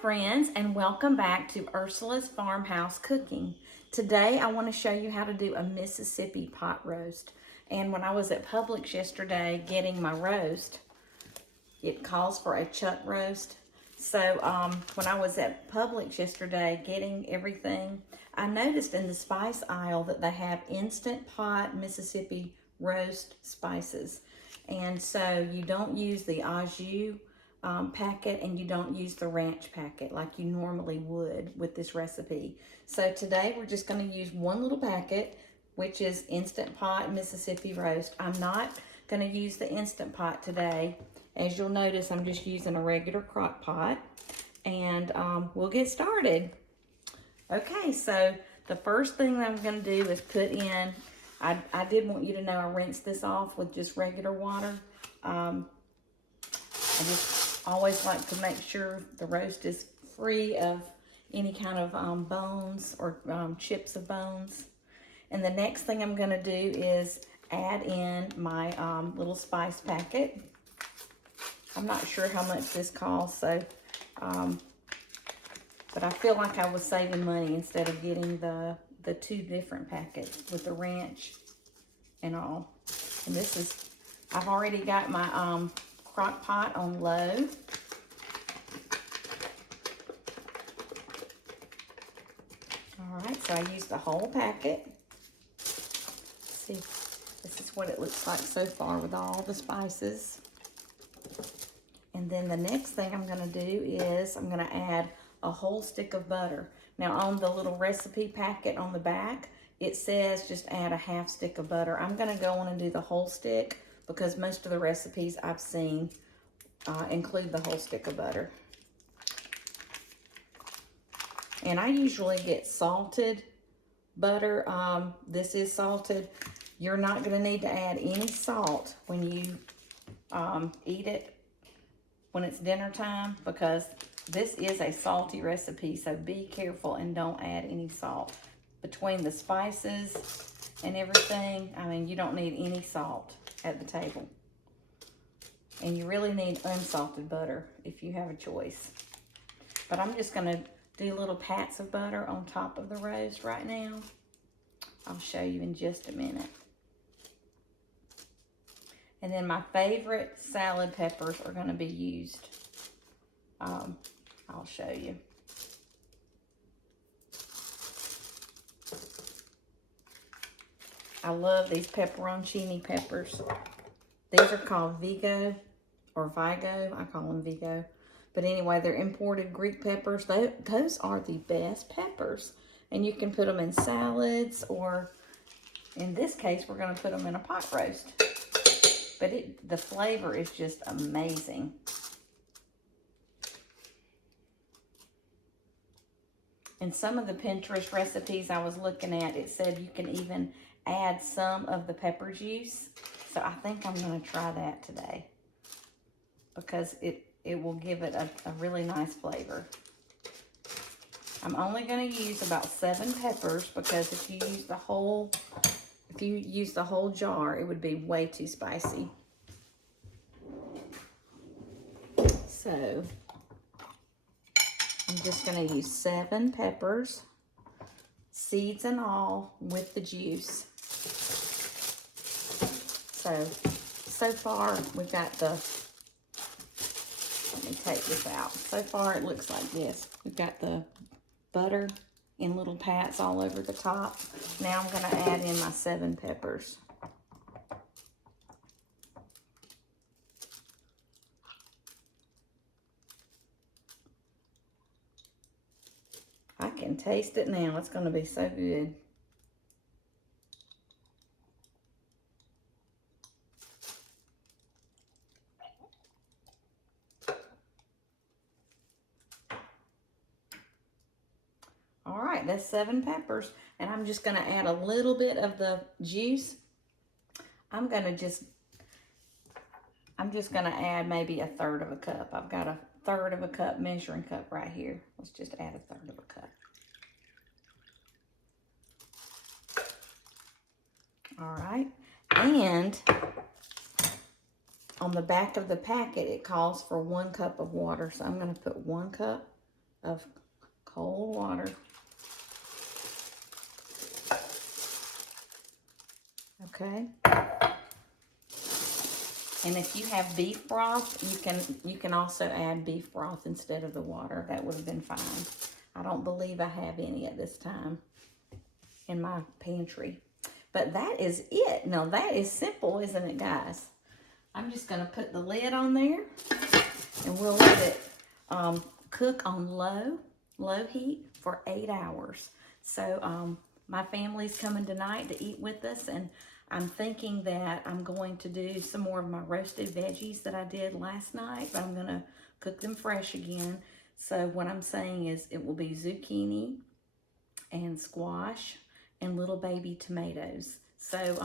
friends, and welcome back to Ursula's Farmhouse Cooking. Today I want to show you how to do a Mississippi pot roast. And when I was at Publix yesterday getting my roast, it calls for a chuck roast. So when I was at Publix yesterday getting everything, I noticed in the spice aisle that they have Instant Pot Mississippi roast spices. And so you don't use the au jus packet, and you don't use the ranch packet like you normally would with this recipe. So today we're just going to use one little packet, which is Instant Pot Mississippi roast. I'm not going to use the Instant Pot today. As you'll notice, I'm just using a regular crock pot, and we'll get started. Okay, so the first thing that I'm going to do is put in, I did want you to know I rinsed this off with just regular water. I just always like to make sure the roast is free of any kind of bones or chips of bones. And the next thing I'm going to do is add in my little spice packet. I'm not sure how much this costs, so but I feel like I was saving money instead of getting the two different packets with the ranch and all. And this is, I've already got my crock pot on low. All right, so I used the whole packet. See, this is what it looks like so far with all the spices. And then the next thing I'm going to do is I'm going to add a whole stick of butter. Now on the little recipe packet on the back, it says just add a half stick of butter. I'm going to go on and do the whole stick because most of the recipes I've seen include the whole stick of butter. And I usually get salted butter. This is salted. You're not going to need to add any salt when you eat it when it's dinner time, because this is a salty recipe, so be careful and don't add any salt. Between the spices and everything, I mean, you don't need any salt at the table. And you really need unsalted butter if you have a choice. But I'm just going to do little pats of butter on top of the roast right now. I'll show you in just a minute. And then my favorite salad peppers are going to be used. I'll show you. I love these pepperoncini peppers. These are called Vigo or Vigo. I call them Vigo. But anyway, they're imported Greek peppers. Those are the best peppers. And you can put them in salads, or in this case, we're going to put them in a pot roast. But the flavor is just amazing. In some of the Pinterest recipes I was looking at, it said you can even add some of the pepper juice. So I think I'm going to try that today, because it will give it a really nice flavor. I'm only going to use about 7 peppers, because if you use the whole jar, it would be way too spicy. So I'm just going to use 7 peppers, seeds and all, with the juice. So far we've got let me take this out. So far it looks like this. We've got the butter in little pats all over the top. Now I'm going to add in my 7 peppers. I can taste it now. It's going to be so good. All right, that's 7 peppers, and I'm just going to add a little bit of the juice. I'm just going to add maybe 1/3 of a cup. I've got 1/3 of a cup measuring cup right here. Let's just add 1/3 of a cup. All right, and on the back of the packet, it calls for 1 cup of water. So I'm going to put 1 cup of cold water. Okay. And if you have beef broth, you can also add beef broth instead of the water. That would have been fine. I don't believe I have any at this time in my pantry. But that is it. Now that is simple, isn't it, guys? I'm just going to put the lid on there and we'll let it cook on low heat for 8 hours. So my family's coming tonight to eat with us, and I'm thinking that I'm going to do some more of my roasted veggies that I did last night, but I'm going to cook them fresh again. So what I'm saying is it will be zucchini and squash and little baby tomatoes. So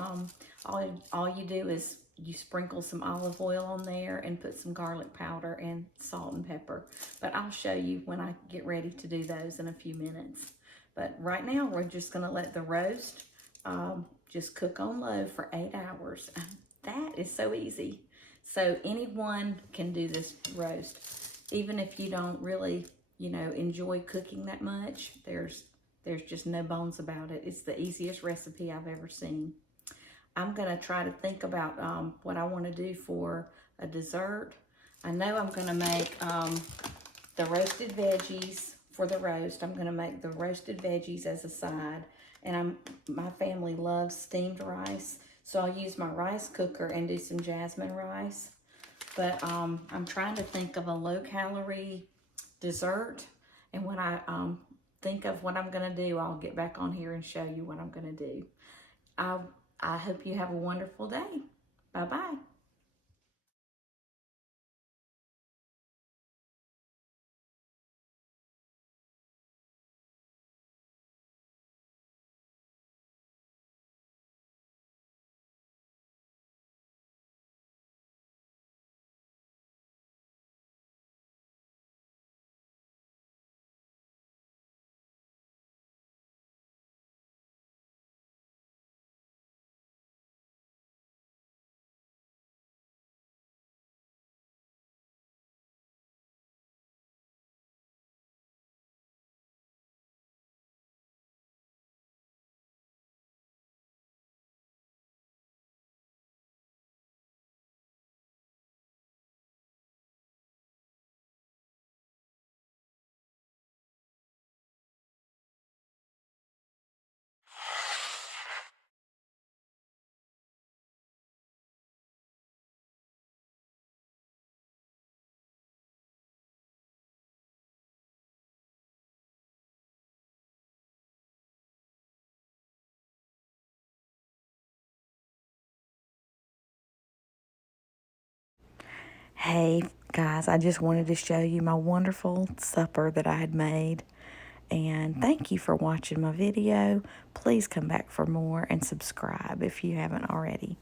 all you do is you sprinkle some olive oil on there and put some garlic powder and salt and pepper. But I'll show you when I get ready to do those in a few minutes. But right now we're just gonna let the roast just cook on low for 8 hours. That is so easy. So anyone can do this roast. Even if you don't really, enjoy cooking that much, there's just no bones about it. It's the easiest recipe I've ever seen. I'm gonna try to think about what I wanna do for a dessert. I know I'm gonna make the roasted veggies for the roast. I'm gonna make the roasted veggies as a side. And my family loves steamed rice, so I'll use my rice cooker and do some jasmine rice. But I'm trying to think of a low-calorie dessert, and when I think of what I'm gonna do, I'll get back on here and show you what I'm gonna do. I hope you have a wonderful day. Bye-bye. Hey guys, I just wanted to show you my wonderful supper that I had made. And thank you for watching my video. Please come back for more and subscribe if you haven't already.